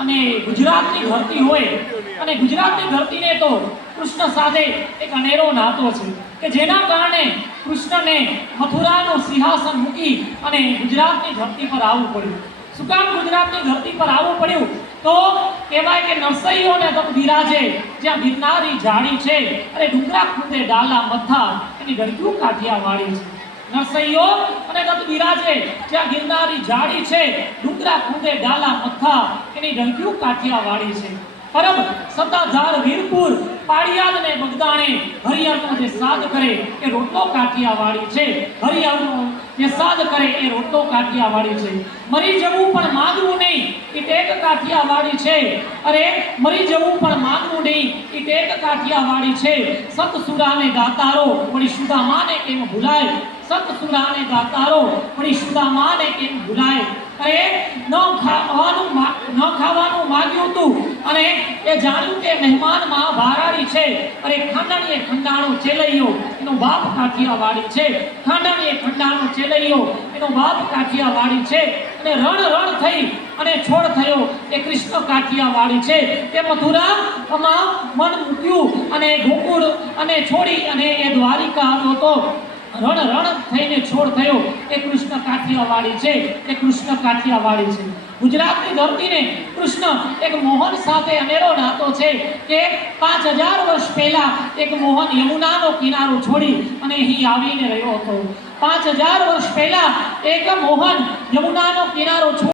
અને ગુજરાતની ધરતી હોય અને ગુજરાતની ધરતીને તો કૃષ્ણ સાથે એક અનેરો નાતો છે કે જેના કારણે કૃષ્ણને મથુરાનું સિંહાસન મૂકી અને ગુજરાતની ધરતી પર આવવું પડ્યું। શું કામ ગુજરાતની ધરતી પર આવવું પડ્યું? તો કહેવાય કે નરસૈયોને તપ બિરાજે જ્યાં ગિરનારી ઝાડી છે અને ડુંગરા ખૂંદે ડાલા મથા એની ગળગ્યું કાઠિયાવાડી છે। નરસૈયો અને તપ બિરાજે જ્યાં ગિરનારી ઝાડી છે ડુંગરા ખૂંદે ડાલા મથા એની ગળગ્યું કાઠિયાવાડી છે। પરબ સત્તાધાર વીરપુર પાડિયાદ ને બગદાણે હરિહરનો જે સાદ કરે એ રોટલો કાઠિયાવાડી છે। હરિહરનો જે સાદ કરે એ રોટલો કાઠિયાવાડી છે। મરી જવું પણ માંગવું નહીં એ ટેક કાઠિયાવાડી છે। અરે મરી જવું પણ માંગવું નહીં એ ટેક કાઠિયાવાડી છે। સતસુરાને દાતારો વળી સુદામાને કેમ ભૂલાય? સતસુરાને દાતારો વળી સુદામાને કેમ ભૂલાય? અરે ન ખાવાનું માંગ્યું તું અને એ જાણ્યું કે મહેમાનમાં ભારાડી છે। અરે ખાંડાણીએ ખંડાણો ચેલૈયો એનો બાપ કાઠિયાવાડી છે। ખાંડાણીએ ખંડાણો ચેલૈયો એનો બાપ કાઠિયાવાડી છે। અને રણ થઈ અને છોડ થયો એ કૃષ્ણ કાઠિયાવાડી છે। તે મથુરામાં મન મૂક્યું અને ગોકુળ અને છોડી અને એ દ્વારિકા આવ્યો તો રણ થઈને છોડ થયો એ કૃષ્ણ કાઠિયાવાડી છે। એ કૃષ્ણ કાઠિયાવાડી છે। ગુજરાતની ધરતીને કૃષ્ણ એક મોહન સાથે અનેરો નાતો છે કે 5000 વર્ષ પહેલા એક મોહન યમુનાનો કિનારો છોડી અને અહીં આવીને રહ્યો હતો। 5000 વર્ષ પહેલા એક મોહન યમુનાનો કિનારો